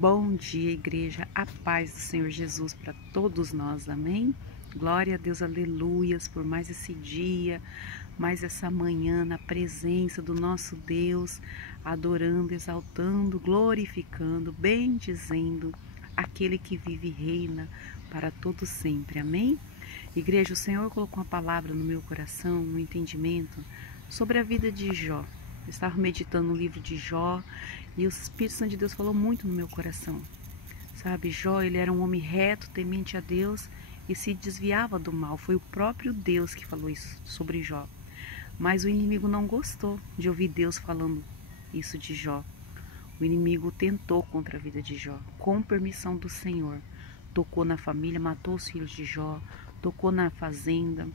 Bom dia, igreja, a paz do Senhor Jesus para todos nós, amém? Glória a Deus, aleluias, por mais esse dia, mais essa manhã na presença do nosso Deus, adorando, exaltando, glorificando, bendizendo aquele que vive e reina para todo sempre, amém? Igreja, o Senhor colocou uma palavra no meu coração, um entendimento sobre a vida de Jó. Eu estava meditando no livro de Jó e o Espírito Santo de Deus falou muito no meu coração. Sabe, Jó, ele era um homem reto, temente a Deus e se desviava do mal. Foi o próprio Deus que falou isso sobre Jó. Mas o inimigo não gostou de ouvir Deus falando isso de Jó. O inimigo tentou contra a vida de Jó, com permissão do Senhor. Tocou na família, matou os filhos de Jó, tocou na fazenda,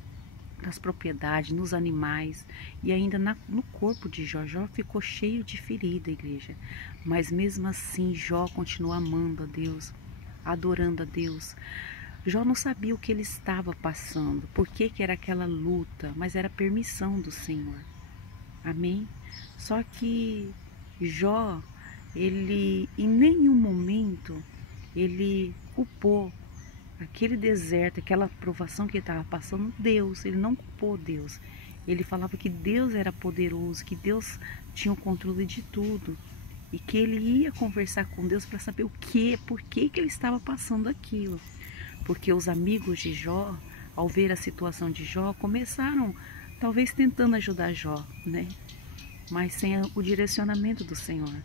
nas propriedades, nos animais e ainda no corpo de Jó. Jó ficou cheio de ferida, igreja. Mas mesmo assim, Jó continuou amando a Deus, adorando a Deus. Jó não sabia o que ele estava passando, por que era aquela luta, mas era permissão do Senhor. Amém? Só que Jó, ele em nenhum momento, ele culpou aquele deserto, aquela provação que ele estava passando, Deus. Ele não culpou Deus. Ele falava que Deus era poderoso, que Deus tinha o controle de tudo. E que ele ia conversar com Deus para saber por que ele estava passando aquilo. Porque os amigos de Jó, ao ver a situação de Jó, começaram, talvez tentando ajudar Jó, né? Mas sem o direcionamento do Senhor.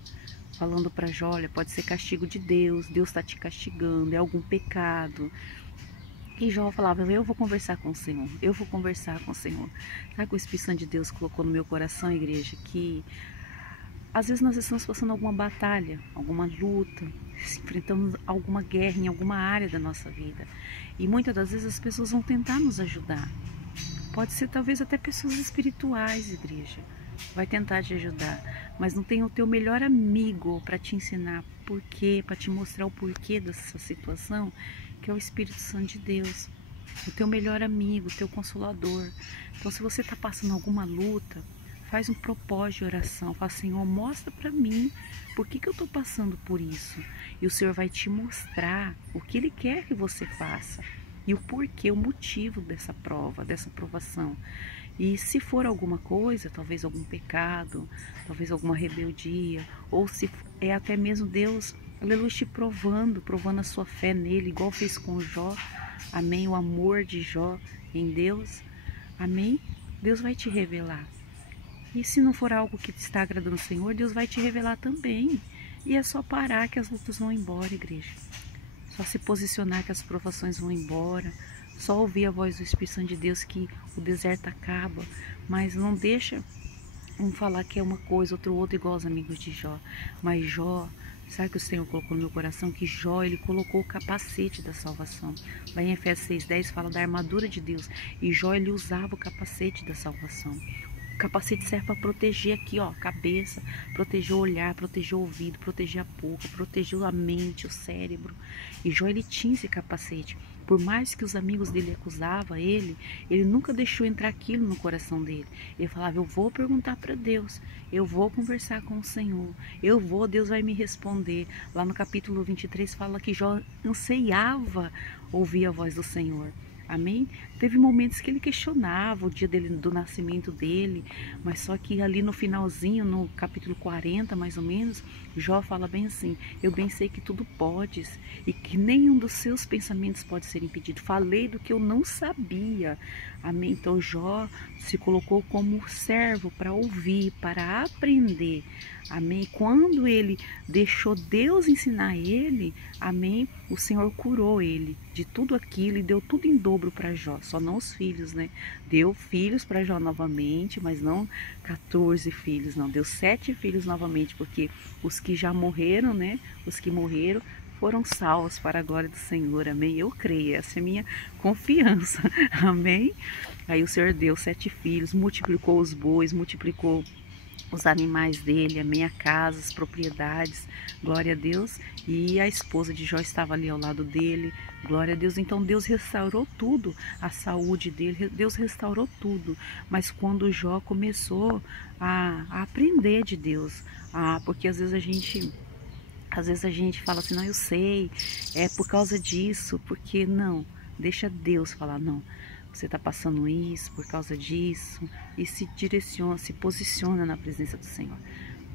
Falando para Jó, olha, pode ser castigo de Deus, Deus está te castigando, é algum pecado. E Jó falava, eu vou conversar com o Senhor, eu vou conversar com o Senhor. Sabe que o Espírito Santo de Deus colocou no meu coração, igreja, que às vezes nós estamos passando alguma batalha, alguma luta, enfrentamos alguma guerra em alguma área da nossa vida. E muitas das vezes as pessoas vão tentar nos ajudar. Pode ser talvez até pessoas espirituais, igreja. Vai tentar te ajudar, mas não tem o teu melhor amigo para te ensinar porquê, para te mostrar o porquê dessa situação, que é o Espírito Santo de Deus, o teu melhor amigo, o teu consolador. Então, se você está passando alguma luta, faz um propósito de oração, fala, Senhor, mostra para mim por que eu estou passando por isso, e o Senhor vai te mostrar o que Ele quer que você faça, e o porquê, o motivo dessa prova, dessa provação. E se for alguma coisa, talvez algum pecado, talvez alguma rebeldia, ou se é até mesmo Deus, aleluia, te provando a sua fé nele, igual fez com Jó, amém, o amor de Jó em Deus, amém, Deus vai te revelar. E se não for algo que está agradando ao Senhor, Deus vai te revelar também. E é só parar que as lutas vão embora, igreja. Só se posicionar que as provações vão embora. Só ouvir a voz do Espírito Santo de Deus que o deserto acaba. Mas não deixa um falar que é uma coisa, outro igual os amigos de Jó. Mas Jó, sabe que o Senhor colocou no meu coração? Que Jó, ele colocou o capacete da salvação. Lá em Efésios 6,10 fala da armadura de Deus. E Jó, ele usava o capacete da salvação. O capacete serve para proteger aqui, ó, a cabeça, proteger o olhar, proteger o ouvido, proteger a boca, proteger a mente, o cérebro. E Jó, ele tinha esse capacete. Por mais que os amigos dele acusavam ele nunca deixou entrar aquilo no coração dele. Ele falava, eu vou perguntar para Deus, eu vou conversar com o Senhor, Deus vai me responder. Lá no capítulo 23 fala que Jó anseiava ouvir a voz do Senhor. Amém? Teve momentos que ele questionava o dia do nascimento dele, mas só que ali no finalzinho, no capítulo 40 mais ou menos, Jó fala bem assim, eu bem sei que tudo podes e que nenhum dos seus pensamentos pode ser impedido. Falei do que eu não sabia. Amém? Então Jó se colocou como servo para ouvir, para aprender. Amém? Quando ele deixou Deus ensinar ele, amém? O Senhor curou ele de tudo aquilo e deu tudo em dobro para Jó. Só não os filhos, né? Deu filhos para Jó novamente, mas não 14 filhos, não. Deu 7 filhos novamente, porque os que já morreram, né? Os que morreram foram salvos para a glória do Senhor, amém? Eu creio, essa é a minha confiança, amém? Aí o Senhor deu 7 filhos, multiplicou os bois, multiplicou os animais dele, amém, a casa, as propriedades, glória a Deus. E a esposa de Jó estava ali ao lado dele, glória a Deus. Então Deus restaurou tudo, a saúde dele, Deus restaurou tudo. Mas quando Jó começou a aprender de Deus, porque às vezes a gente Às vezes a gente fala assim, não, eu sei, é por causa disso, porque não, deixa Deus falar, não. Você está passando isso por causa disso, e se direciona, se posiciona na presença do Senhor.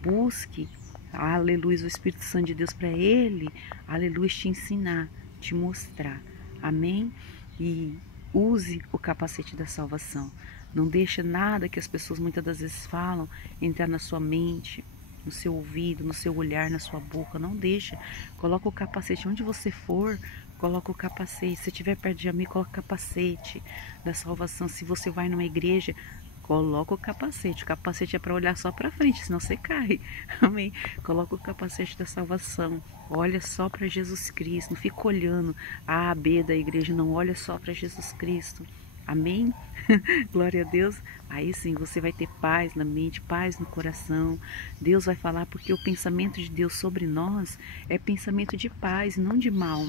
Busque, aleluia, o Espírito Santo de Deus para Ele, aleluia, te ensinar, te mostrar, amém? E use o capacete da salvação. Não deixe nada que as pessoas muitas das vezes falam entrar na sua mente, no seu ouvido, no seu olhar, na sua boca. Não deixa. Coloca o capacete onde você for. Coloca o capacete. Se estiver perto de mim, coloca o capacete da salvação. Se você vai numa igreja, coloca o capacete. O capacete é para olhar só para frente, senão você cai. Amém? Coloca o capacete da salvação. Olha só para Jesus Cristo. Não fica olhando a B da igreja, não. Olha só para Jesus Cristo. Amém? Glória a Deus. Aí sim você vai ter paz na mente, paz no coração. Deus vai falar, porque o pensamento de Deus sobre nós é pensamento de paz, não de mal,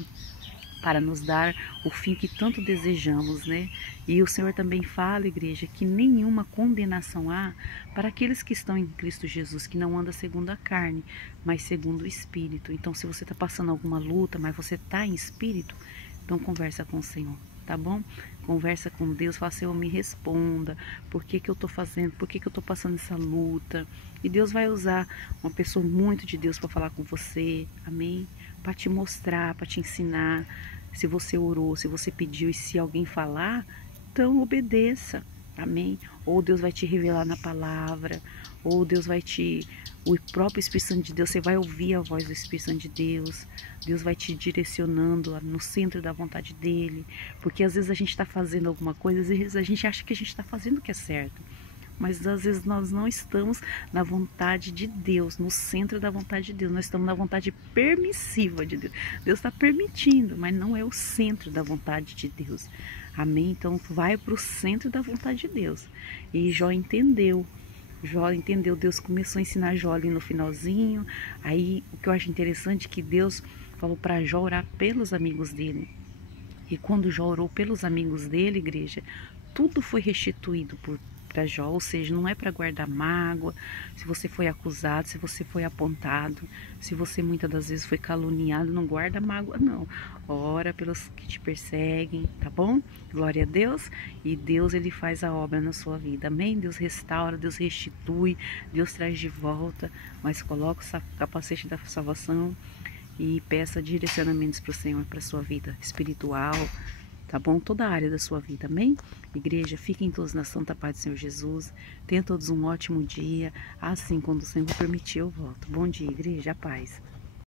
para nos dar o fim que tanto desejamos, né? E o Senhor também fala, igreja, que nenhuma condenação há para aqueles que estão em Cristo Jesus, que não anda segundo a carne, mas segundo o Espírito. Então, se você está passando alguma luta, mas você está em Espírito, então conversa com o Senhor, tá bom? Conversa com Deus, fala, Senhor, me responda, por que que eu tô fazendo, por que que eu tô passando essa luta? E Deus vai usar uma pessoa muito de Deus para falar com você, amém? Para te mostrar, para te ensinar. Se você orou, se você pediu, e se alguém falar, então obedeça, amém? Ou Deus vai te revelar na palavra, ou Deus vai te... O próprio Espírito Santo de Deus, você vai ouvir a voz do Espírito Santo de Deus. Deus vai te direcionando no centro da vontade dEle. Porque às vezes a gente está fazendo alguma coisa, às vezes a gente acha que a gente está fazendo o que é certo. Mas às vezes nós não estamos na vontade de Deus, no centro da vontade de Deus. Nós estamos na vontade permissiva de Deus. Deus está permitindo, mas não é o centro da vontade de Deus. Amém? Então vai para o centro da vontade de Deus. E Jó entendeu. Jó entendeu, Deus começou a ensinar Jó ali no finalzinho. Aí o que eu acho interessante é que Deus falou para Jó orar pelos amigos dele. E quando Jó orou pelos amigos dele, igreja, tudo foi restituído para Jó, ou seja, não é para guardar mágoa, se você foi acusado, se você foi apontado, se você muitas das vezes foi caluniado, não guarda mágoa não, ora pelos que te perseguem, tá bom? Glória a Deus, e Deus ele faz a obra na sua vida, amém? Deus restaura, Deus restitui, Deus traz de volta, mas coloca o capacete da salvação e peça direcionamentos para o Senhor, para a sua vida espiritual, tá bom? Toda a área da sua vida, amém? Igreja, fiquem todos na santa paz do Senhor Jesus. Tenham todos um ótimo dia. Assim, quando o Senhor permitir, eu volto. Bom dia, igreja, a paz.